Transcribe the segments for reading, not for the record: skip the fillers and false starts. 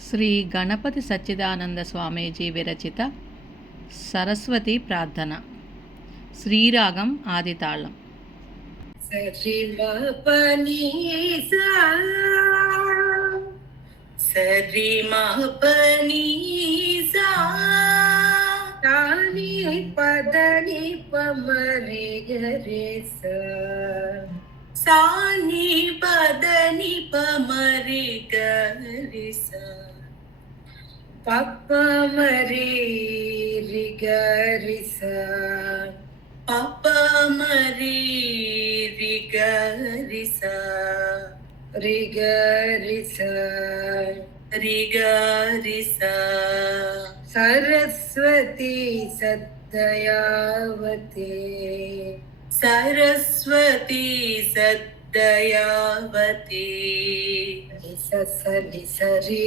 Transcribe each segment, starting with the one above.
శ్రీ గణపతి సచ్చిదానంద స్వామీజీ విరచిత సరస్వతి ప్రార్థన. శ్రీరాగం ఆదితాళం. సరి పని తాని పదని పమరి గరి సాని పదని పమరి గరి పప్ప మరి రి గరి పప్ప మరి రి గరి రి గరి రి గరి సరస్వతి సద్దయావతి సరస్వతి సద్దయావతి నిసస నిసరి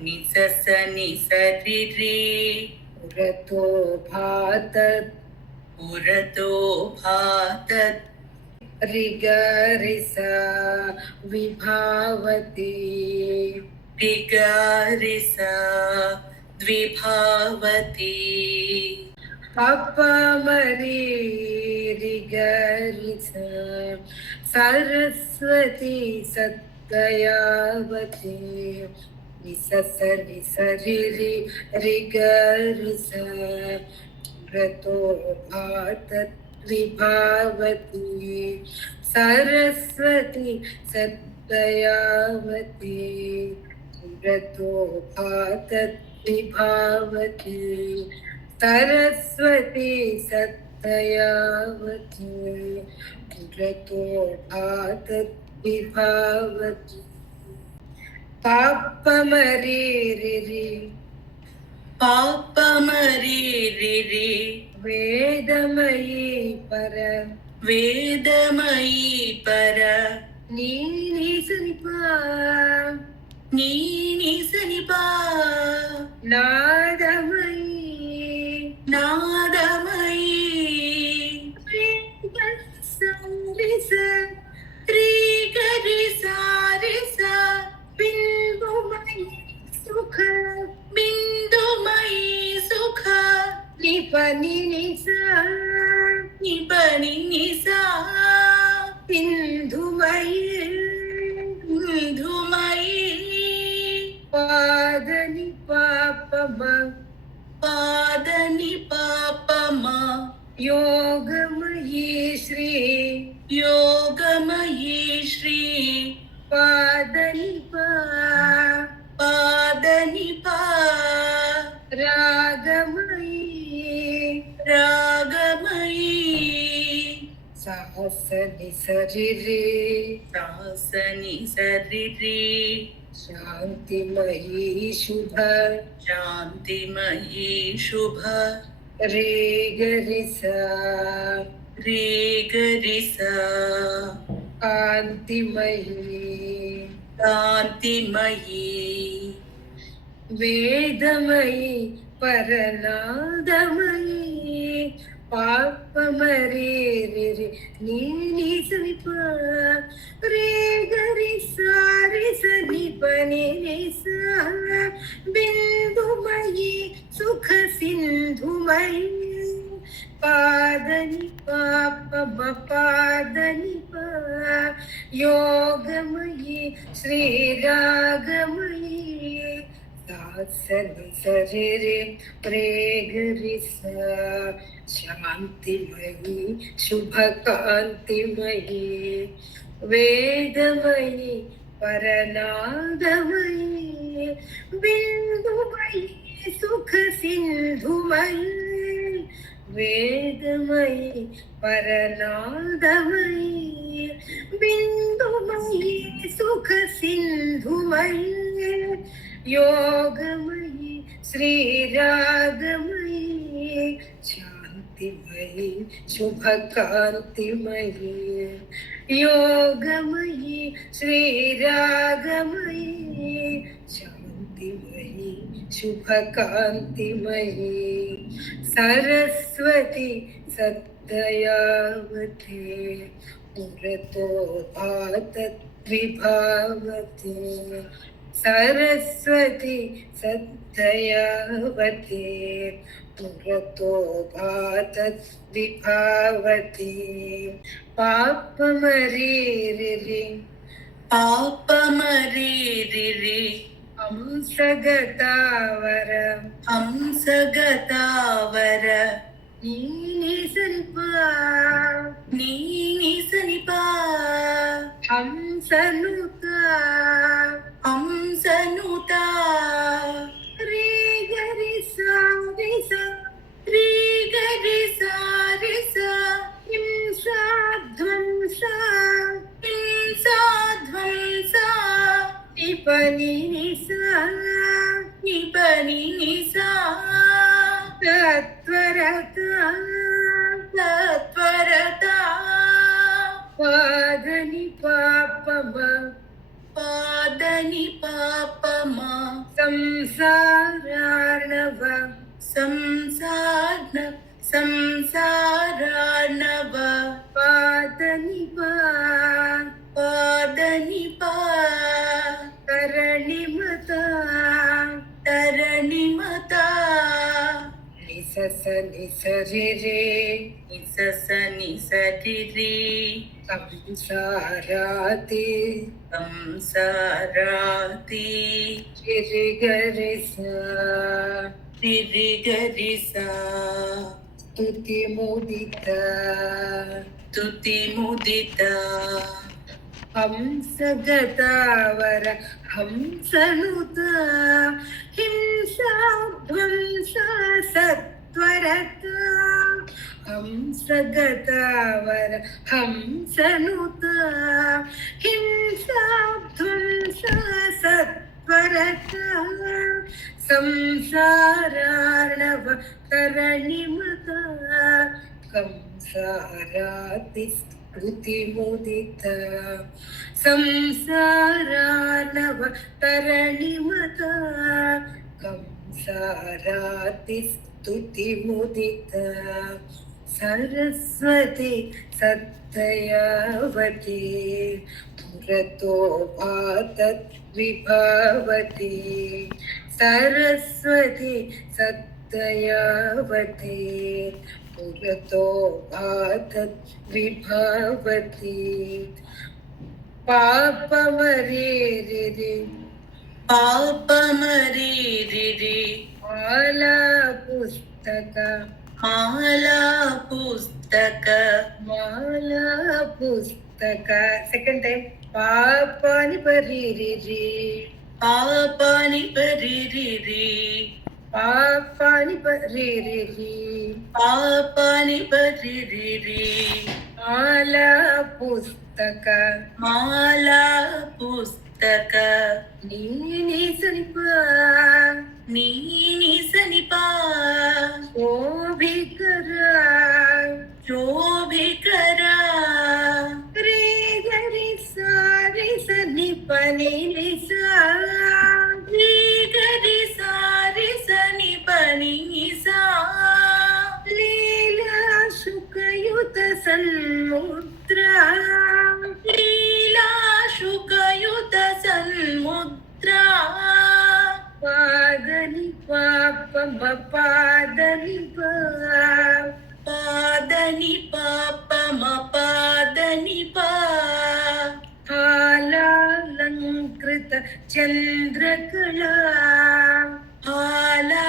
నిసస నిసరి ఉరతో భాతత్ ఉరతో భాతత్ రిగరిస విభావతి రిగరిస ద్విభావతి పప్పమరి రిగరిస సరస్వతి సద్దయావతి నిసస నిసరి రిగరిస వ్రతో భాతత్ విభావతి సరస్వతి సద్దయావతి వ్రతో భాతత్ విభావతి సరస్వతి సద్దయావతి వ్రతో భాతత్ విభావతి పాపమరి రి పాపమరి రి వేదమయీ పర వేదమయీ పర నీని సనిపా నీని సనిపా నాదమయీ నాదమయీ సంరిస త్రిగరి సారిస బిందుమయీ సుఖ బిందుమయీ సుఖ నిపని నిసా నిపని నిసా బిందుమయీ బిందుమయీ పాదని పాపమ పాదని పాపమ యోగమయీ శ్రీ యోగమయీ శ్రీ పాదని పాదని పా రాగమయీ రాగమయీ సాహసని సరి సాహసని సరి శాంతిమయీ శుభ శాంతిమయీ శుభ రే గరిస రే గరిస కాంతిమయీ కాంతిమయీ వేదమయీ పరనాదమయీ పాపమరి రి నీని సనిప రే గరి సారి సని పని నిసా బిందుమయీ సుఖ సింధుమయీ పాదని పాపమ పాదని పా యోగమయీ శ్రీరాగమయీ దాసని సరి ప్రేగరి శాంతిమయీ శుభకాంతిమయీ వేదమయీ పరనాదమయీ బిందుమయీ సుఖ సింధుమయీ వేదమయీ పరనాదమయీ బిందుమయీ సుఖ సింధుమయీ యోగమయీ శ్రీరాగమయీ శాంతిమయీ శుభకాంతిమయీ యోగమయీ శ్రీరాగమయీ శాంతిమయీ శుభకాంతిమయీ సరస్వతి సద్దయావతి పురతో భాతత్ విభావతి सरस्वती सद्दयावती पुरतो भातत् विभावती पापमरीरिरि पापमरीरिरि हंसगतावर हंसगतावर नीनि सनिपा नीनि सनिपा हंसनुता हंसनुता रे गरि सा रे सा रे गरि सा रे सा हिंसा ध्वंसा हिंसा ध्वंसा टिपनि निसा निपनि निसा तत्वरता तत्परता पादनि पापम पादनि पापम संसारार्णव संसारार्णव पादनि पादनि तरणिमता तरणिमता निसस निसरिरे निसस निसरिरे संसाराति संसाराति चिरिगरिसा तिरिगरिसा स्तुतिमुदिता स्तुतिमुदिता हंसगतावर हंसनुता हिंसा ध्वंसा सत्वरता हंसगतावर हंसनुता हिंसा ध्वंसा सत्वरता संसारार्णव तरणिमता कंसाराति स्तुतिमुदिता संसारार्णव तरणिमता कंसाराति स्तुतिमुदिता सरस्वती सद्दयावती पुरतो भातत् विभावती सरस्वती सद्दयावती पुरतो भातत् विभावती पापमरीरिरि पापमरीरिरि माला पुस्तक माला पुस्तक सेकंड टाइम पापानि परीरिरि पापानि परीरिरि पापानि परीरिरि पापानि परीरिरि माला पुस्तक माला पुस्तक नीनि सनिपा नीनि सनिपा शोभिकरा शोभिकरा रे गरि सा रे स निपनि निसा रे गरि सा रे स निपनि निसा लीला शुकयुत सन्मुद्रा लीला शुकयुत सन्मुद्रा पादनि पापम पादनि पादनि पापम पादनि पा हालालङ्कृत चन्द्रकला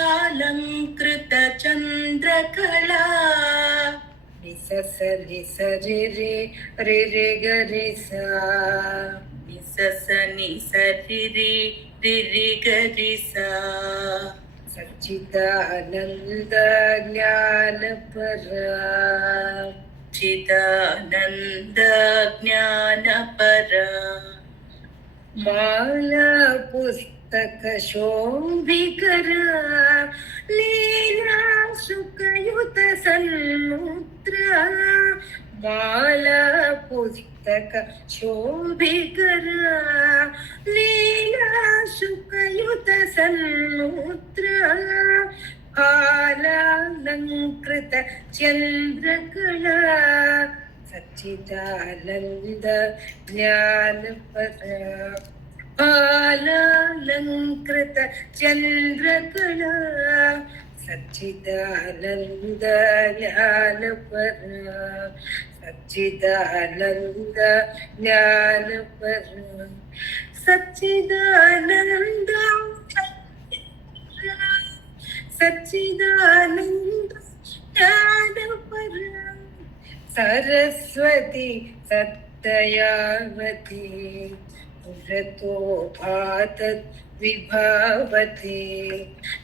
हालालङ्कृत चन्द्रकला निसस निसरिरे रे रे गरि सा निसस निसरिरे रिरि गरि सा सच्चिदानन्द ज्ञानपरा चिदानन्द ज्ञानपरा माला पुस्तक शोभिकरा लीला शुकयुत सन्मुद्रा माला पुस्तक शोभिकरा लीला शुकयुत सन्मुद्रा कालालङ्कृत चन्द्रकला सच्चिदानन्द ज्ञानपरा बालालङ्कृत चन्द्रकला सच्चिदानन्द ज्ञानपरा सच्चिदानन्द ज्ञानपरा सच्चिदानन्द सच्चिदानन्द ज्ञानपरा सरस्वती सत्तयावती पुरतो भातत् विभावती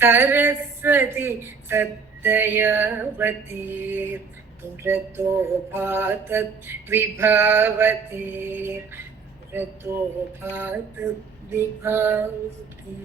सरस्वती सत्तयावती पुरतो भातत् विभावती पुरतो भातत् विभावती.